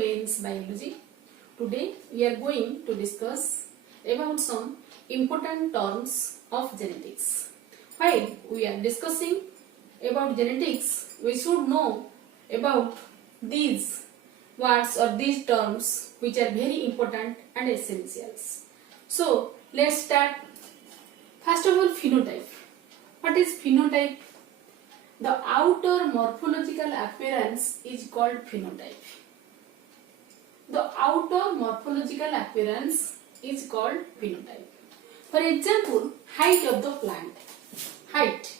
AN's biology. Today we are going to discuss about some important terms of genetics. While we are discussing about genetics, we should know about these words or these terms which are very important and essentials. So let's start. First of all, phenotype. What is phenotype? The outer morphological appearance is called phenotype. The outer morphological appearance is called phenotype. For example, height of the plant. Height.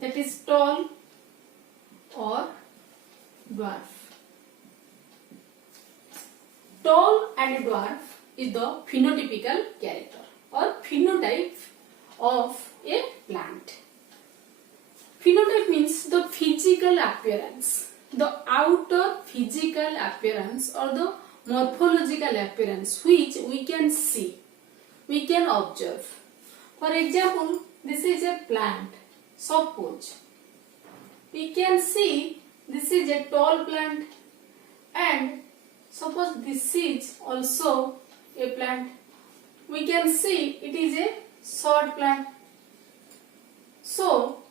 That is tall or dwarf. Tall and dwarf is the phenotypical character or phenotype of a plant. Phenotype means the physical appearance, the outer physical appearance or the morphological appearance which we can see, we can observe. For example, this is a plant. Suppose we can see this is a tall plant and suppose this is also a plant. We can see it is a short plant. So,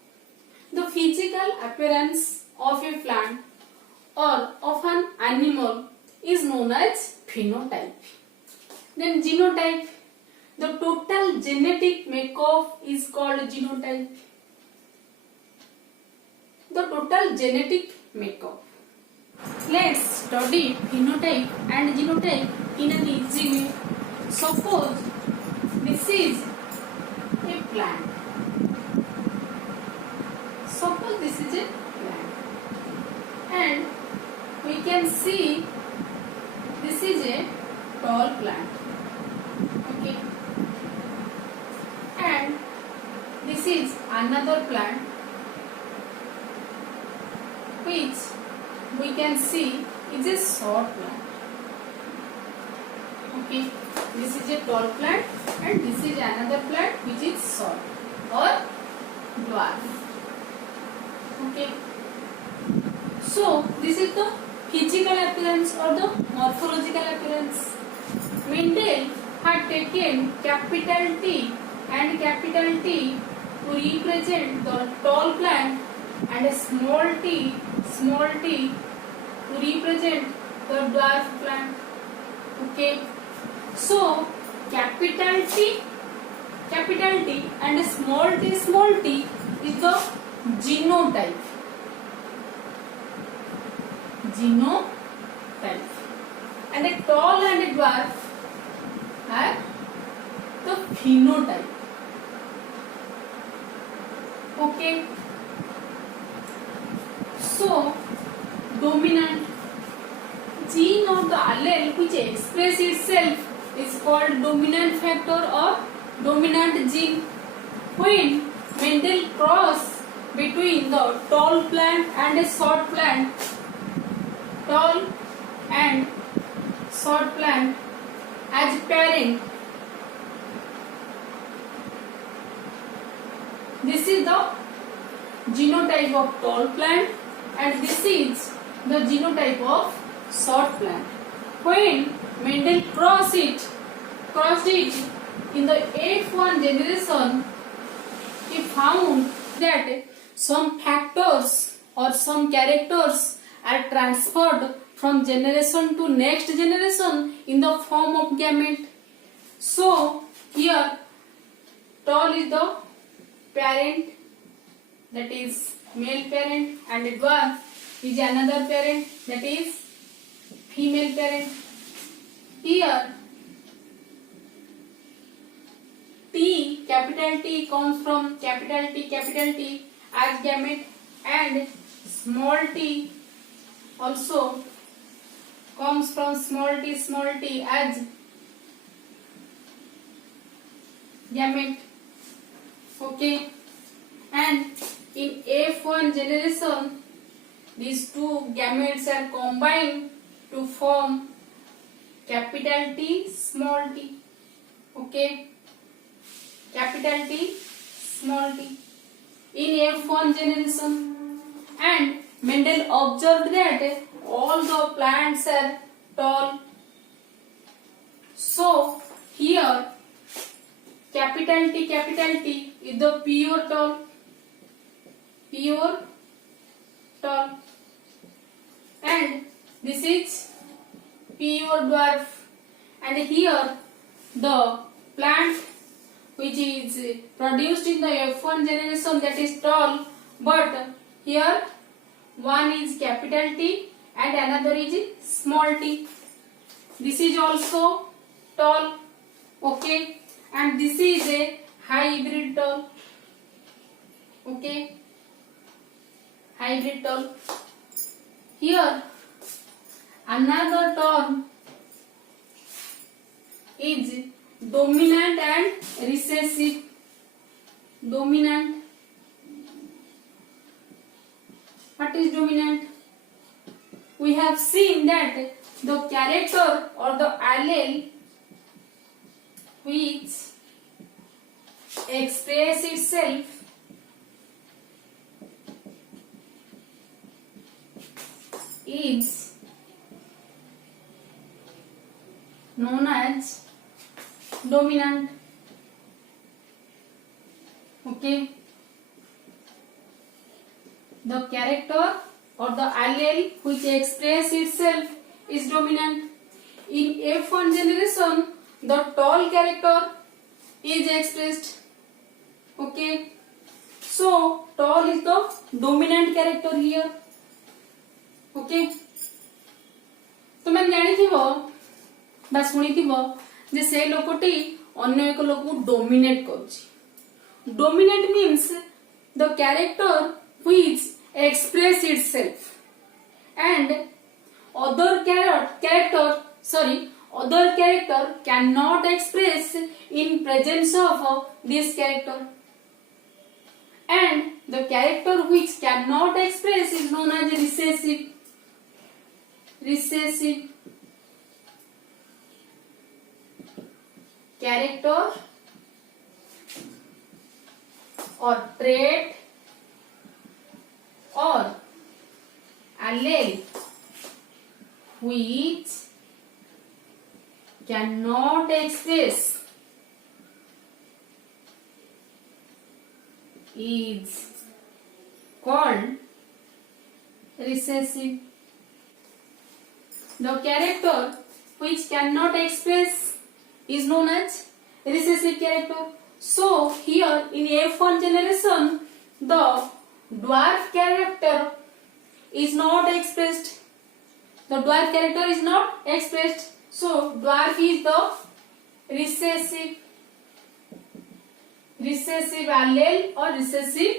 the physical appearance of a plant or of an animal is known as phenotype. Then genotype. The total genetic makeup is called genotype. The total genetic makeup. Let's study phenotype and genotype in an easy way. Suppose this is a plant. Suppose this is a plant. And we can see this is a tall plant. Okay. And this is another plant which we can see is a short plant. Okay. This is a tall plant and this is another plant which is short or dwarf. Okay. So this is the physical appearance or the morphological appearance. Mendel had taken capital T and capital T to represent the tall plant and a small t to represent the dwarf plant. Okay. So capital T and small t is the genotype. And a tall and a dwarf are the phenotype. Okay. So dominant gene of the allele which express itself is called dominant factor or dominant gene. When Mendel crossed between the tall plant and a short plant, tall and short plant as parent, this is the genotype of tall plant and this is the genotype of short plant. When Mendel crossed it in the F1 generation, he found that some factors or some characters are transferred from generation to next generation in the form of gamete. So here tall is the parent, that is male parent, and dwarf is another parent, that is female parent. Here T, capital T comes from capital T as gamete and small t also comes from small t as gamete. Okay. And in F1 generation, these two gametes are combined to form capital T, small t. Okay. capital T, small t in F1 generation, and Mendel observed that all the plants are tall. So here capital T is the pure tall, and this is pure dwarf, and here the plant which is produced in the F1 generation, that is tall, but here one is capital T and another is small t. This is also tall, okay, and this is a hybrid tall, okay, hybrid tall. Here another term is dominant and recessive. Dominant. What is dominant? We have seen that the character or the allele which express itself is known as dominant, okay. The character or the allele which express itself is dominant. In F1 generation, the tall character is expressed, okay. So tall is the dominant character here, okay. तुम जानिथिबो बा सुनिथिबो जे से लोकटी अन्य एक लोक dominate करूची. Dominant means the character which express itself and other character cannot express in presence of this character, and the character which cannot express is known as recessive. Character or trait or allele which cannot express is called recessive. The character which cannot express is known as recessive character. So here in F1 generation, the dwarf character is not expressed. The dwarf character is not expressed. So dwarf is the recessive allele or recessive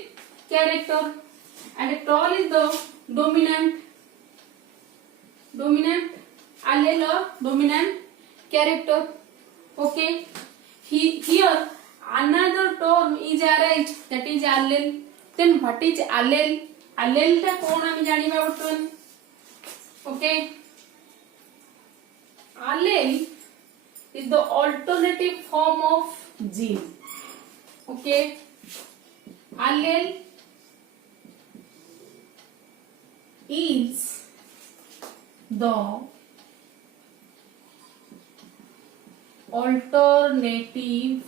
character, and tall is the dominant allele or dominant character, okay. Here another term is arise, that is allele. Then what is allele? Allele ta kon ami janiba botton, okay. Allele is the alternative form of gene, okay. Allele is the alternative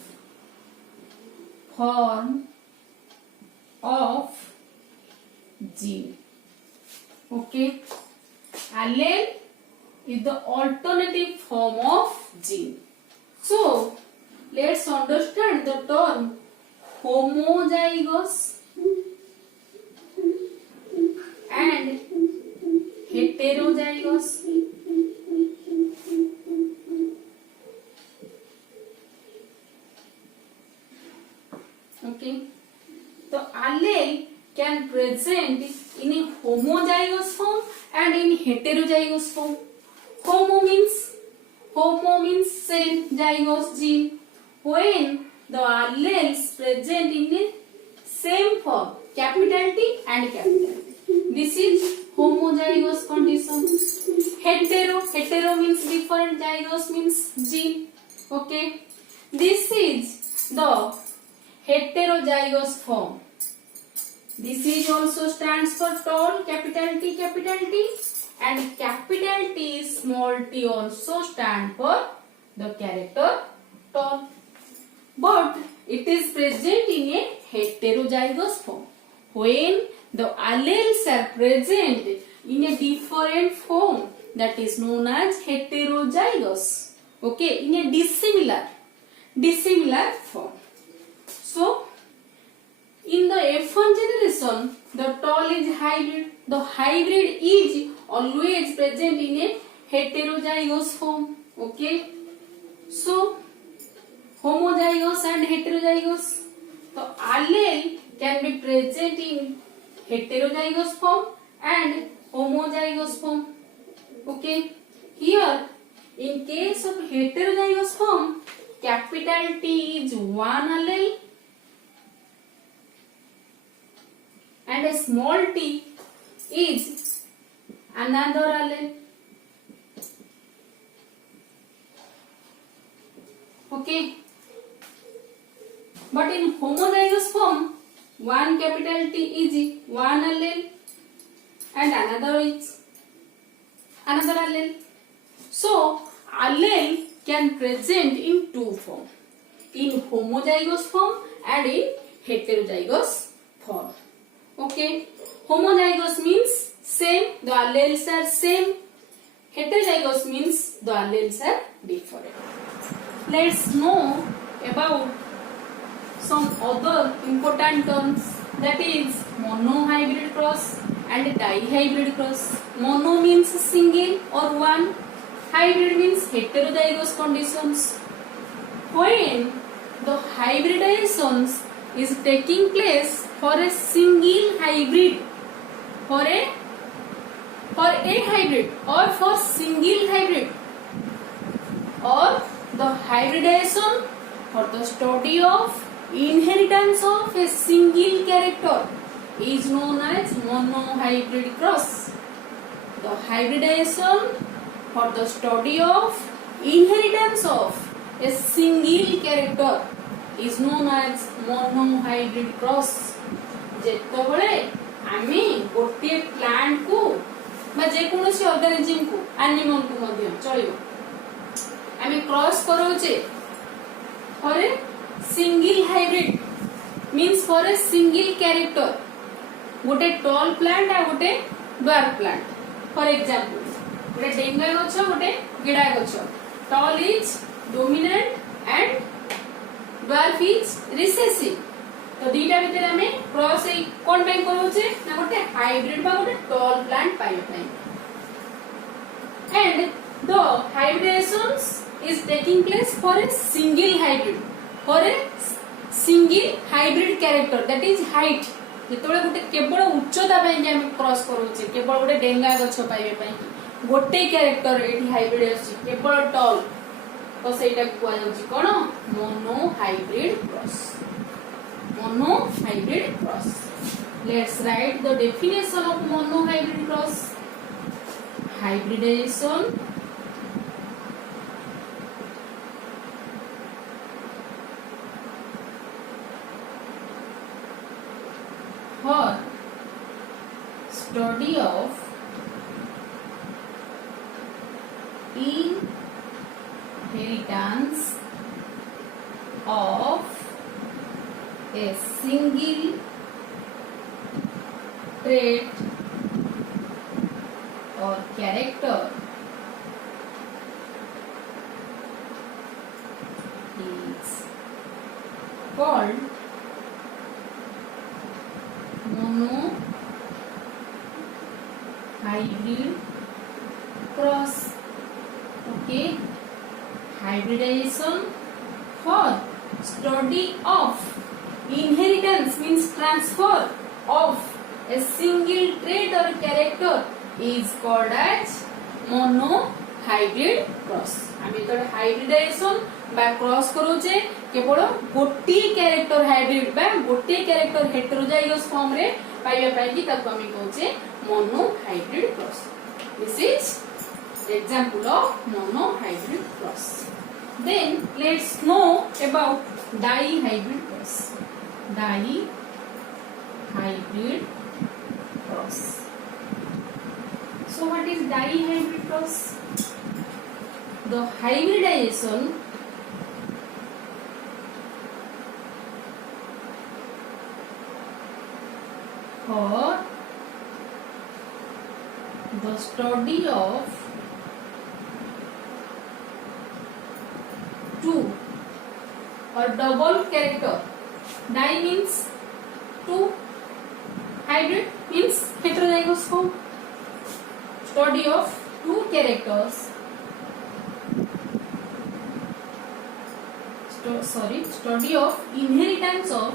form of gene, okay. Allele is the alternative form of gene. So let's understand the term homozygous and heterozygous. Okay, the allele can present in a homozygous form and in heterozygous form. Homo means same, zygous gene. When the alleles present in a same form, capital T and capital T, this is homozygous condition. Hetero means different, zygous means gene, okay. This is the heterozygous form. This is also stands for tall, capital T, and capital T, small t also stand for the character tall. But it is present in a heterozygous form. When the alleles are present in a different form, that is known as heterozygous. Okay, in a dissimilar form. So, in the F1 generation, the tall is hybrid. The hybrid is always present in a heterozygous form. Okay. So, homozygous and heterozygous. The allele can be present in heterozygous form and homozygous form. Okay. Here, in case of heterozygous form, capital T is one allele and a small t is another allele. Okay. But in homozygous form, one capital T is one allele and another is another allele. So, allele can present in two forms, in homozygous form and in heterozygous form. Okay, homozygous means same, the alleles are same. Heterozygous means the alleles are different. Let's know about some other important terms, that is monohybrid cross and dihybrid cross. Mono means single or one. Hybrid means heterozygous conditions. When the hybridization is taking place for a single hybrid, for a hybrid or for single hybrid, or the hybridization for the study of inheritance of a single character is known as monohybrid cross. The hybridization for the study of inheritance of a single character is known as monohybrid cross. जेतबळे आमी गोटे plant को बा जे कोनोसी organism को animal को मध्य चलियो आमी क्रॉस करोचे for a single hybrid means for a single character गोटे टॉल प्लांट आ गोटे ड्वार्फ प्लांट. फॉर एग्जांपल गोटे डेंगा गछ गोटे गिडा गछ. Tall is dominant and dwarf is recessive. तो दीटा भितर आमे क्रॉस ए कोन पे करोचे ना गोटे हाइब्रिड बा गोटे टॉल प्लांट पाइबा पई. And the hybridizations is taking place for a single hybrid, for a single hybrid character, that is height. जेतबळे गोटे केवल उच्चता पई आमे क्रॉस करोचे, केवल गोटे डेंगा गछ पाइबा पई गोटे कैरेक्टर एठी हाइब्रिड अछि केवल टॉल, तो सेटा कुआ जाउची कोन monohybrid cross. Monohybrid cross. Let's write the definition of monohybrid cross. Hybridization for study of inheritance of a single trait or character is called monohybrid cross. Okay, hybridization for study of inheritance means transfer of a single trait or character is called as monohybrid cross. आमी तो hybridization बा cross करूचे केवल गोटी character hybrid बा गोटी character heterozygous form रे पाइबा पई कि ताको आमी कहूचे monohybrid cross. This is example of monohybrid cross. Then let's know about dihybrid cross. Dihybrid hybrid cross. So what is dihybrid cross? The hybridization for the study of two or double character. Di means two, hybrid means heterozygous form. Study of two characters. Study of inheritance of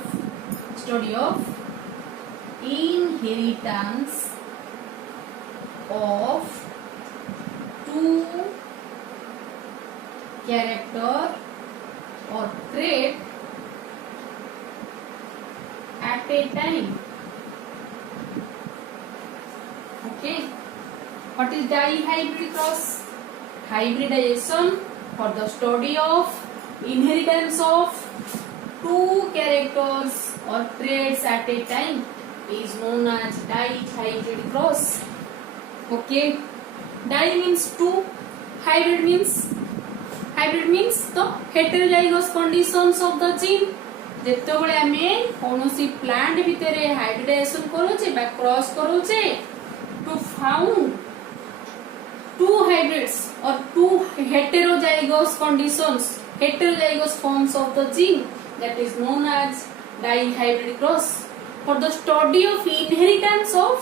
two character or trait at a time. Okay, what is dihybrid cross? Hybridization for the study of inheritance of two characters or traits at a time is known as dihybrid cross. Okay, di means two, hybrid means the heterozygous conditions of the gene. जेतेबेले आमे कोनोसी plant भितरे hybridisation करूचे बा cross करूचे to found two hybrids or two heterozygous conditions, heterozygous forms of the gene, that is known as dihybrid cross. For the study of inheritance of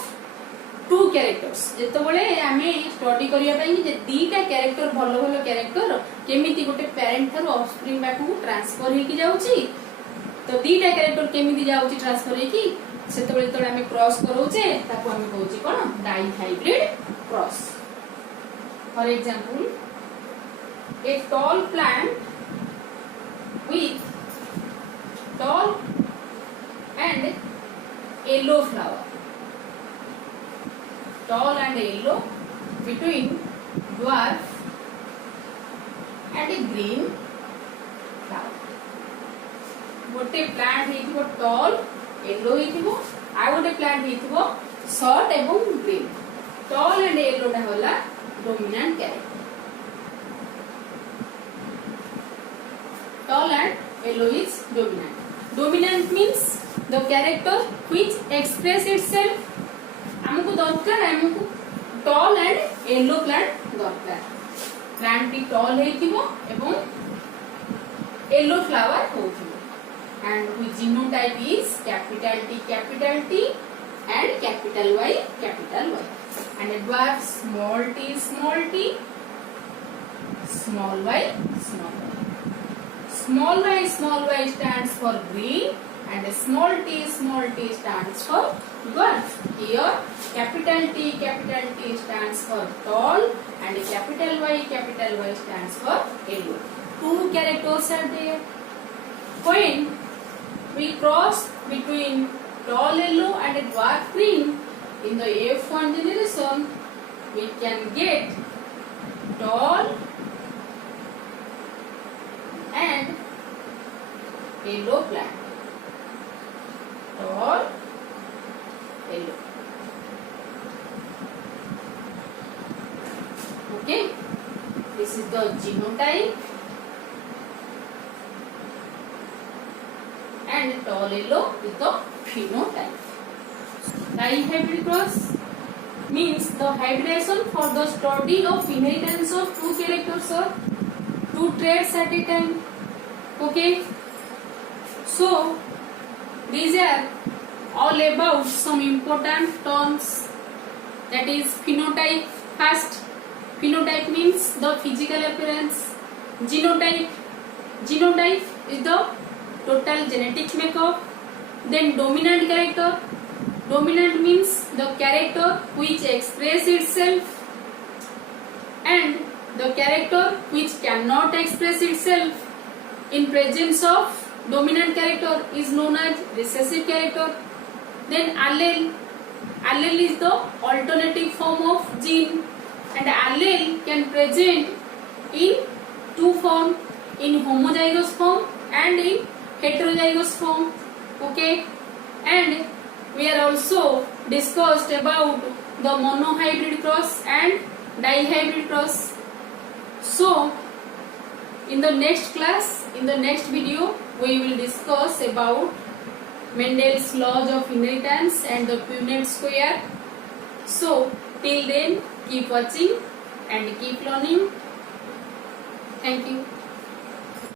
two characters, जेतेबेले आमे study करिया पई जे दीटा character भलो भलो character केमिति गोटे parent थारो offspring Baku transfer हेकी जाउची, तो दीटा कैरेक्टर केमिति जाउची ट्रांसफर हेकी सेतेबेले तो आमे क्रॉस करूचे ताको आमे कहूची कोन dihybrid cross. For example, a tall plant with tall and yellow flower. Tall and yellow between dwarf and a green flower. गोटे प्लांट हेतिबो टॉल येलो हेतिबो आ गोटे प्लांट हेतिबो शॉर्ट एवं ग्रीन. टॉल एंड येलो टा होला dominant character. Tall and yellow is dominant. Dominant means the character which express itself. हमको दरकार हमको tall and yellow plant दरकार. Plant T tall हेतिबो एवं yellow flower होतिबो. And which genotype is capital T and capital Y. And a dwarf small t small y. Small y stands for green and small t stands for dwarf. Here capital T stands for tall and capital Y stands for yellow. Two characters are there. When we cross between tall yellow and a dwarf green, in the F1 generation, we can get tall and yellow plant. Tall, yellow. Okay, this is the genotype and tall yellow is the phenotype. Dihybrid cross means the hybridization for the study of inheritance of two characters or two traits at a time. Okay, so these are all about some important terms, that is phenotype. First, phenotype means the physical appearance. Genotype is the total genetic makeup. Then dominant character. Dominant means the character which express itself, and the character which cannot express itself in presence of dominant character is known as recessive character. Then allele. Allele is the alternative form of gene, and allele can present in two form, in homozygous form and in heterozygous form. Okay, and we are also discussed about the monohybrid cross and dihybrid cross. So in the next class, in the next video, we will discuss about Mendel's laws of inheritance and the Punnett square. So till then, keep watching and keep learning. Thank you.